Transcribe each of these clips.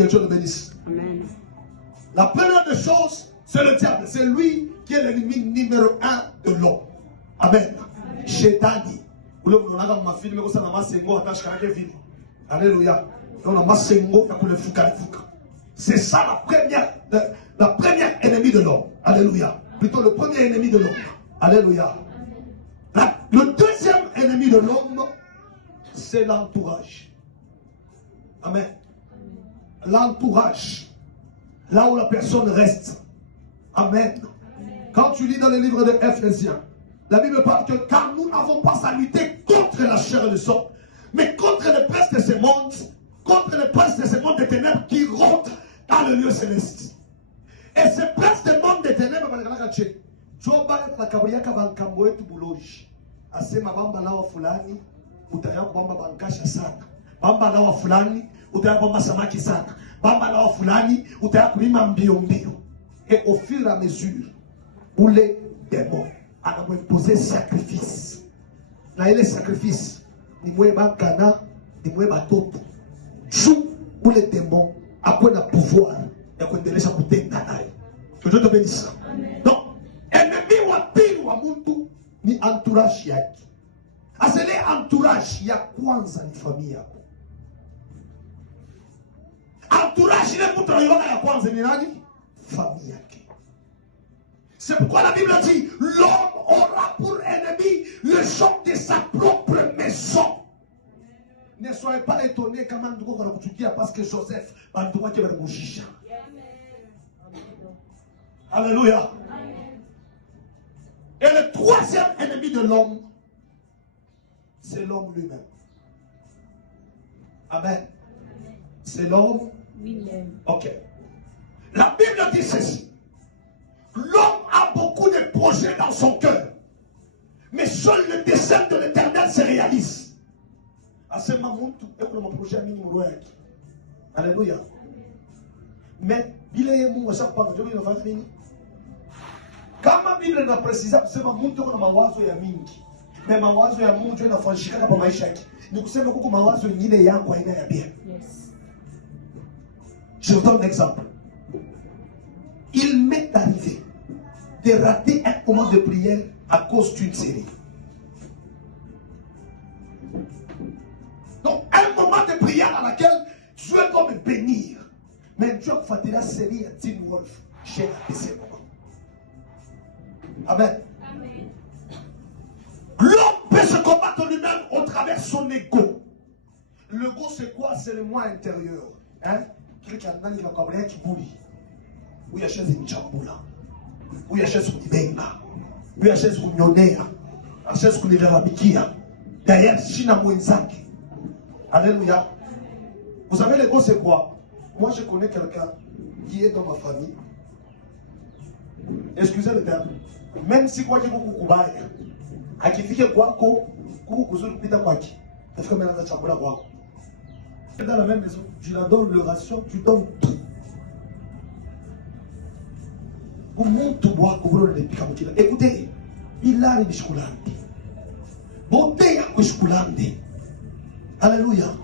Que Dieu le bénisse. Amen. La première des choses, c'est le diable. C'est lui qui est l'ennemi numéro 1 de l'homme. Amen. Chétani. Alléluia. C'est ça la première ennemie de l'homme. Alléluia. Plutôt le premier ennemi de l'homme. Alléluia. Le deuxième ennemi de l'homme, c'est l'entourage. Amen. L'entourage. Là où la personne reste. Amen. Quand tu lis dans les livres de Ephésiens, la Bible parle que car nous n'avons pas à lutter contre la chair et le sang, mais contre les princes de ce monde, contre les princes de ce monde des ténèbres qui rentrent dans le lieu céleste. Et ces princes des mondes des ténèbres, asema bamba lawa fulani utaya kubamba bankasha sana, bamba lawa fulani utaya kubamba samaki sana, bamba lawa fulani utaya kulima mbio mbio. Et au fur et à mesure où les démons ont imposé sacrifice, na ile sacrifice ni mwe bakana ni mwe batoto juu où les démons ont na pouvoir ya kuendelesha kutenda naye. Que Dieu te bénisse. Donc ennemi wa pili wa mtu ni entourage yake. Asele entourage ya kwanza ni familia yako. Entourage ile mtu anayoona ya kwanza ni nani? Familia yake. C'est pourquoi la Bible dit l'homme aura pour ennemi le gens de sa propre maison. Ne soyez pas étonnés quand même de quoi parce que Joseph va nous dire qu'il va mourir. Alléluia. Et le troisième ennemi de l'homme, c'est l'homme lui-même. Amen. C'est l'homme lui-même. Ok. La Bible dit ceci. L'homme a beaucoup de projets dans son cœur. Mais seul le dessein de l'Éternel se réalise. Alléluia. Mais il est mou, ça pas de la famille. Kama Biblia inapresiza kusema mtu kuna mawazo ya mingi. Na mawazo ya mtu yanafanyika kwa maisha yake. Ni kusema kuko mawazo mengine yako haina ya bien. Yes. Je vous donne un exemple. Il m'est arrivé de rater un moment de prière à cause d'une série. Donc, un moment de prière à laquelle Dieu doit me bénir. Mais Dieu a fait la série à Tim Wolf. J'ai raté ce moment. Amen. Amen. L'homme peut se combattre lui-même au travers de son ego. L'ego, c'est quoi? C'est le moi intérieur. Hein? Quelqu'un qui va comprendre qui bouille. Où il y a chaise de Mchambula. Où il y a chaise de Benga. Où il y a chaise de Nyonea. La chaise de Lerabikia. Derrière, China Mouenzaki. Alléluia. Vous savez, l'ego, c'est quoi? Moi, je connais quelqu'un qui est dans ma famille. Excusez le terme. Même si quoi qu'il y a beaucoup de akifike kwako kuku kuzuri kupita kwake afika mimi anaanza chakula kwako dans la même maison tu la donnes le ration tu donnes tout umuntu wako bro nipika mkila écoutez ilari bishukulandi bonté ya kushukulandi alléluia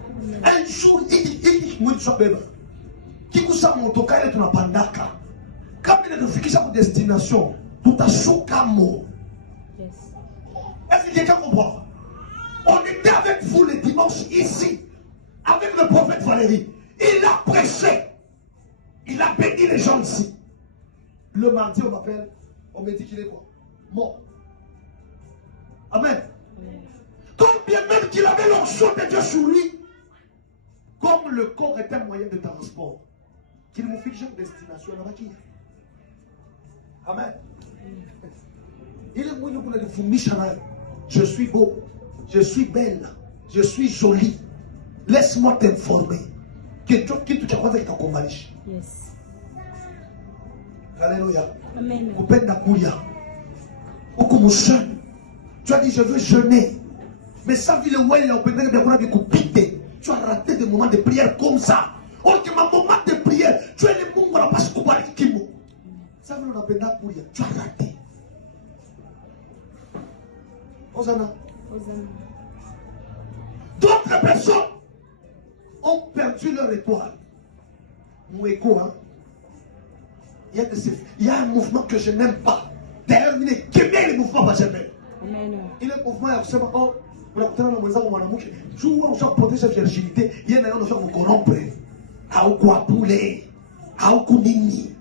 un jour il mwili shobeba kikusa motoka ile tunapandaka kama ile tufikisha kwa destination tutashuka mo. Yes. Est-ce que quelqu'un comprend? On était avec vous le dimanche ici, avec le prophète Valérie. Il a prêché. Il a béni les gens ici. Le mardi, on m'appelle. On me dit qu'il est quoi? Mort. Amen. Quand bien même qu'il avait l'onction de Dieu sur lui, comme le corps est un moyen de transport, qu'il nous fixe une destination là-bas qui est. Amen. Il est moyen pour le fumisha. Je suis beau, je suis belle, je suis jolie. Laisse-moi t'informer que Dieu quitte tu avec ton commandage. Yes. Alléluia. Amen. Tu as dit je veux jeûner. Mais ça vu le ouais là, on peut bien bien couper. Tu as raté des moments de prière comme ça. Or que ma moment de prière, tu es le monde on n'a pas se kimo. Ça veut on appelle courir. Tu as raté. Hosanna. Hosanna. D'autres personnes ont perdu leur étoile. Moueko, hein. Il y a un mouvement que je n'aime pas. D'ailleurs, il est quémé les mouvements que j'aime. Il est mouvement, il y a oh, on a dans le mwanamke. Souvent, on porter sa virginité. Il y a un autre qui corrompre. À quoi poulet. À quoi mini.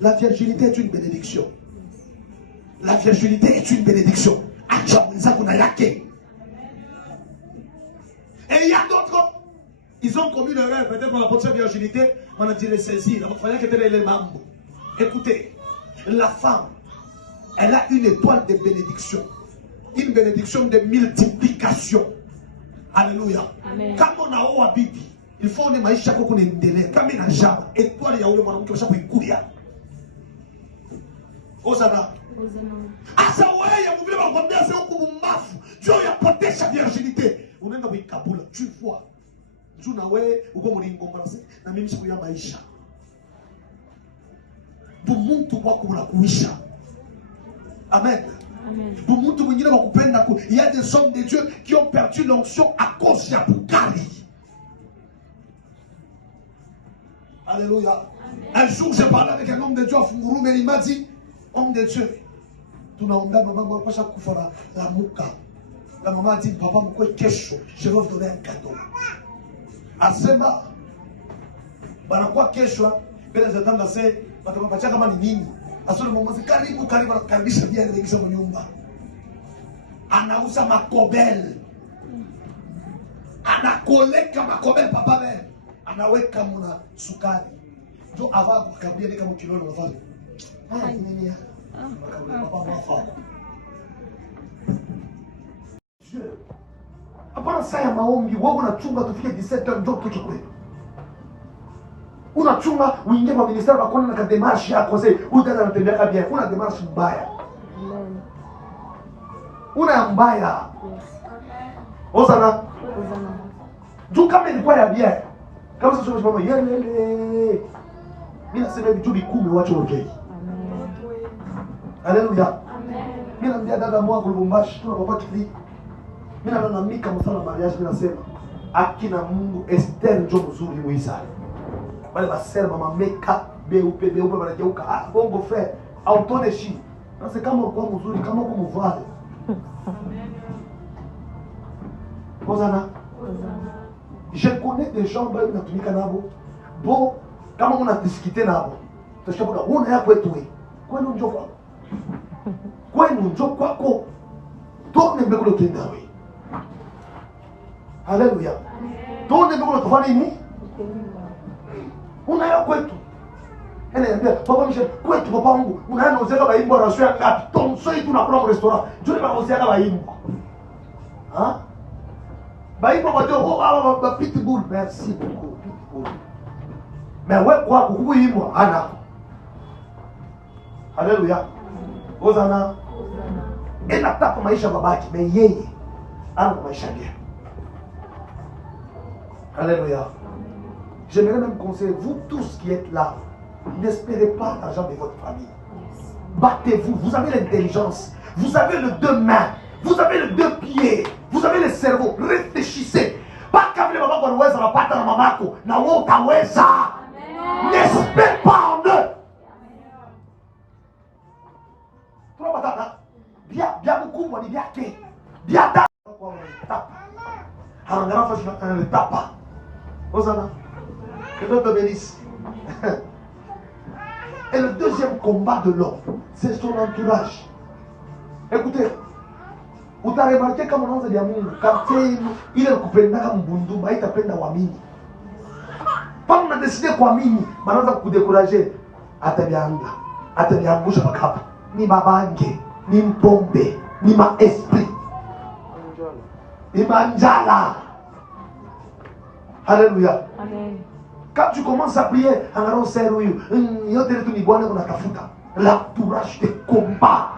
La virginité est une bénédiction. La virginité est une bénédiction. Et il y a d'autres, ils ont commis une erreur. Peut-être qu'on a porté sa virginité, on a dit les saisir. Il fallait que tu les mambo. Écoutez, la femme, elle a une étoile de bénédiction. Une bénédiction de multiplication. Alléluia. Amen. Quand on a au bibi, il faut qu'on ait maïcha qu'on ait délai. Comme il a jamais, étoile, il y a eu mon qui va s'appeler Kouria. Osana. Asa ouais, il y a mouvement à rendre c'est au coup maf. Dieu a porté sa virginité. On est dans le Kaboul, tu vois. Tu n'as ouais, ou comme on est embrassé, na même si vous y a maïcha. Pour mon tout va comme la couisha. Amen. Pour mon tout il y a des hommes de Dieu qui ont perdu l'onction à cause de Yaboukari. Alléluia. Un jour, j'ai parlé avec un homme de Dieu à Funguru, mais il m'a dit, homme de Dieu, tu n'as pas maman, pas chaque fois la mouka. La maman a dit, papa, pourquoi je vais vous donner un cadeau. À Sema, quoi kesho, mais les attendent assez, parce que papa, kama ni nini. À ce moment, c'est karibu karibisha bien les gens nyumba. Anauza makobel. Anakoleka makobel papa be. Anaweka muna sukari. Jo ava kukabulia nika mkilo na mfano. Ah, nini ya? Papa mwafa. Hapana saa ya maombi, wewe unachunga tufike 17h ndio tuchukue. Unachunga uingie kwa ministeri bakona na kademashi yako sasa utaka natembea kabia una demashi mbaya. Una mbaya. Osana. Juu kama ilikuwa ya bia. Kama sasa mama yelele. Mimi nasema vitu vikumi wacho okay. Haleluya. Mimi naambia dada mwa Lubumbashi tuna papa kili. Mimi naona mika msala mariage mimi nasema akina Mungu Esther ndio mzuri muisali. Wale basera mama meka beupe banageuka bongo frère autone shi. Sasa kama uko mzuri kama uko mvale. Kozana. Je connais des gens qui natumika nabo. Bo kama una discuter nabo. Tashabuka una yako wetu wewe. Kwani njoo kwako. Kwani njoo kwako. Tone mbekulo tenda wewe. Haleluya. Tone mbekulo tufanye nini? Unayo kwetu. Niambia papa Michel kwetu papa wangu unaenda uzeka baimbo rasio ya ngapi? Tonso hii tunakula kwa restaurant. Juni bauzeka baimbo. Hein? Baimbo badio oh ba pitbull merci beaucoup pitbull. Mais ouais quoi kukuimwa ana. Haleluya. Ozana. Inataka maisha babaki mais yeye ana maisha yake. Alléluia. J'aimerais même conseiller, vous tous qui êtes là, n'espérez pas l'argent de votre famille. Battez-vous, vous avez l'intelligence, vous avez le deux mains, vous avez le deux pieds, vous avez le cerveau, réfléchissez. Pas qu'avec les mamans qu'on ouest, on va pas dans la mamako, na wota wesa. N'espère pas en eux. Tu vois pas bien beaucoup, on dit bien que, bien tap. Un grand frère, un le tapa. Osana. Que Dieu te bénisse. Et le deuxième combat de l'homme, c'est son entourage. Écoutez, vous avez remarqué comme on dit à Mungu, quand il est coupé dans Mbundu, il t'appelle dans Wamini. Quand on a décidé Wamini, maintenant vous décourager. Atabiangusha makapa. Ni mabange, ni mpombe, ni ma esprit. Ni manjala. Alléluia. Amen. Quand tu commences à prier, l'entourage de combat.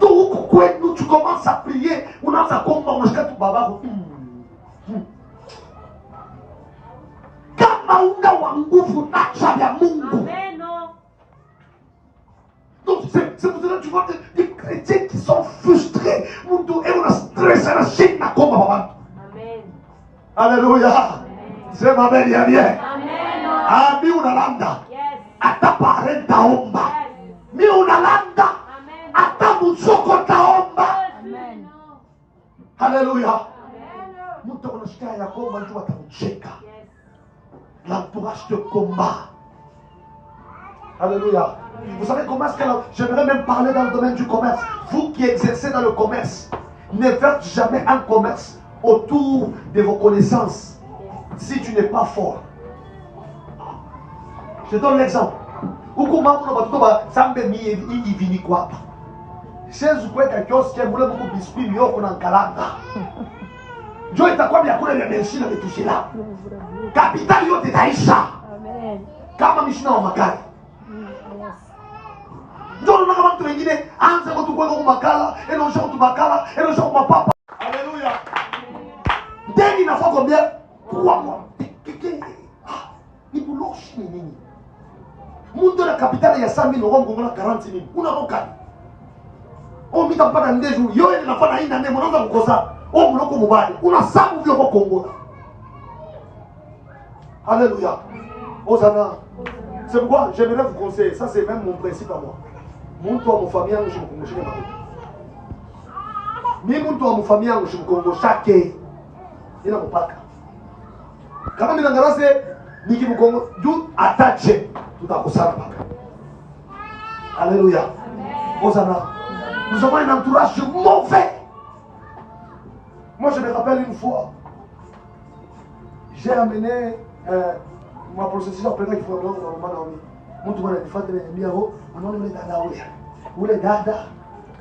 Donc, quand tu commences à prier, on a un combat, on a un combat. Kama una wa nguvu nacha ya Mungu. Donc c'est pour cela que tu vois des chrétiens qui sont frustrés. Et on a stressé la Chine na combat. Amen. Alléluia. Sema amen ya bien. Amen. Ah, mi unalanda. Yes. Hata pare taomba. Yes. Mi unalanda. Amen. Hata muzoko taomba. Amen. Haleluya. Mtu unasikia ya kwamba mtu atamcheka. Yes. L'entourage de combat. Alléluia. Vous savez comment est-ce que j'aimerais même parler dans le domaine du commerce. Vous qui exercez dans le commerce, ne faites jamais un commerce autour de vos connaissances si tu n'es pas fort. Je donne l'exemple. Huku mambo na watoto ba sambe mi ivini kwa. Chez kweka kioski mule mko biscuit yoko na kalanga. Jo itakuwa vyakula vya benshi na vitu shila. Kapitali yote itaisha. Amen. Kama mishina wa magari. Ndio kama mtu wengine anza kwa kuweka kwa makala, anaosha kwa makala, anaosha kwa mapapa. Haleluya. Deni nafaa kuambia kwa ni buloshi nini? Mtu na kapitali ya 100,000 euro ngongona 40,000. Unaroka. O mitapata ndeju, yoye ninafanya hii na ndio mnaanza kukosa. O mloko mubali. Unasabu vyo kwa Kongo. Alléluia. Hosanna. C'est pourquoi j'aimerais vous conseiller. Ça, c'est même mon principe à moi. Mon toit, mon famille, je me congo. Mais mon toit, mon famille, je me congo. Chaque il y a mon pack. Quand même, il y a un Niki Mukongo, d'où attaché tout à Kosana. Alléluia. Hosanna. Nous avons un entourage mauvais. Moi, je me rappelle une fois, j'ai amené ma processus après qu'il faut avoir un moment. Mtu mwana nifate niambia ho, unaona yule dada ule. Ule dada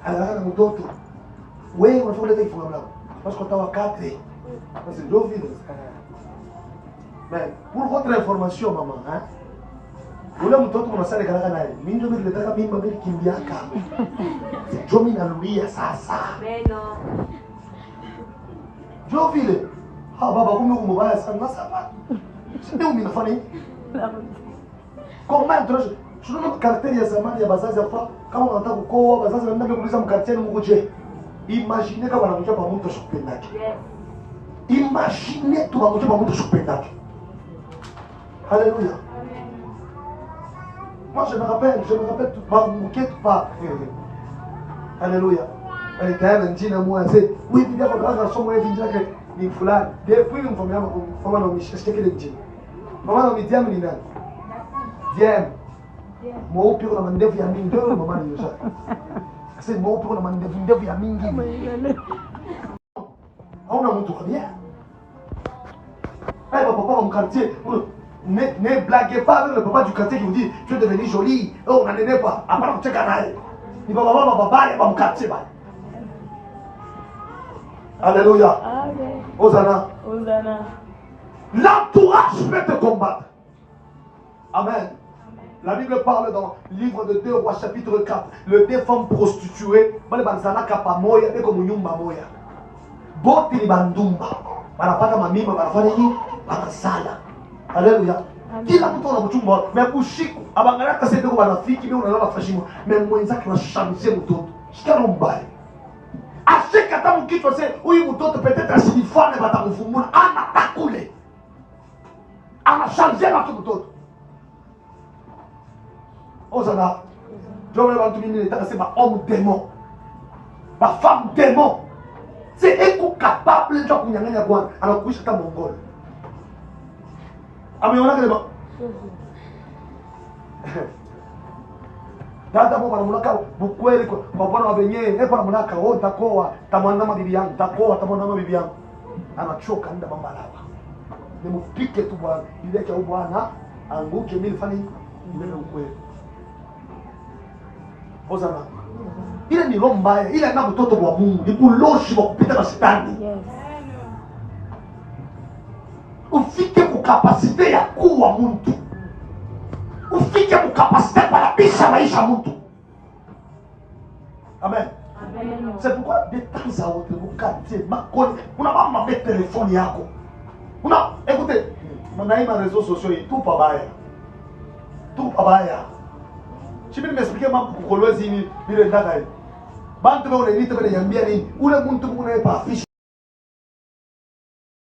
analala na mtoto. Wewe unafanya kuleta kifunga mlango. Parce que tawa 4. Parce que ndio vile. Mais pour votre information maman, hein. Ule mtoto mnasale kalaka naye. Mimi ndio niletaka mimba mimi kimbiaka. Ndio mimi narudia sasa. Amen. Ndio vile. Ha baba kumbe kumubaya sana sasa. Sio mimi nafanya hivi. Comment je donne caractère ya zamani ya bazazi hapa kama unataka kukoa bazazi wanaenda kuuliza mkartieni mkuje. Imagine kama wanakuja kwa mtu shukupendake. Imagine tu wanakuja kwa mtu shukupendake. Alléluia. Moi je me rappelle tout pas m'inquiète pas. Alléluia. Elle était un dîner moi c'est oui bien pour grâce à son moyen de dire ni fulani. Depuis une famille maman na mishike kile dîner. Maman na midiam ni nani? Diem. Mweupe kuna mandevu ya mingi ndio mama ni yosha. Sasa mweupe kuna mandevu ya mingi. Hauna mtu kabia. Eh papa mon quartier, ne blaguez pas avec le papa du quartier qui vous dit tu es devenu jolie. Oh on n'en est pas. Après on cheka naye. Ni papa ya mon quartier ba. Alléluia. Amen. Hosanna. Hosanna. L'entourage peut te combattre. Amen. La Bible parle dans le livre de 2 Rois chapitre 4. Le deux femmes prostituées. Bale banzana kapa moya beko munyumba moya. Boti ni bandumba. Banapata mamimba banafanya nini? Banasala. Haleluya. Kila mtu ana mchumba. Mais ushiku abangala kase beko banafiki beko unaona fashimo. Mais mwenzake anashamishia mtoto. Shikano mbaya. Ashika tamu kichwa sasa huyu mtoto peut-être asinifane batamfumuna ana takule. Anashangia watu mtoto. Hosanna. Je vais vous dire que c'est ma homme démon. Ma femme démon. C'est incapable de faire un peu alors que je suis un mongol. Amen. On a que dada mo banamulaka bukweli kwa bwana wabenye epa namulaka o takoa tamwanda mabibi yangu takoa tamwanda mabibi yangu anachoka nda mama lawa nimupike tu bwana ile kwa bwana anguke mimi fani mbele ukweli. Hosanna. Ile ni roho mbaya, ile na mtoto wa Mungu, ni kuloshi wa kupita na shetani. Yes. Ufike kukapasite ya kuwa mtu. Ufike kukapasite parabisha maisha mtu. Amen. Amen. C'est pourquoi de temps à autre, vous captez, on a pas ma téléphone yako. On a, écoutez, on a eu ma réseaux sociaux, tout pas baya. Tout pas baya. Je vais m'expliquer ma pourquoi le zini, il est là. Bantu bone nite bene yambia ni ule muntu mune pa fish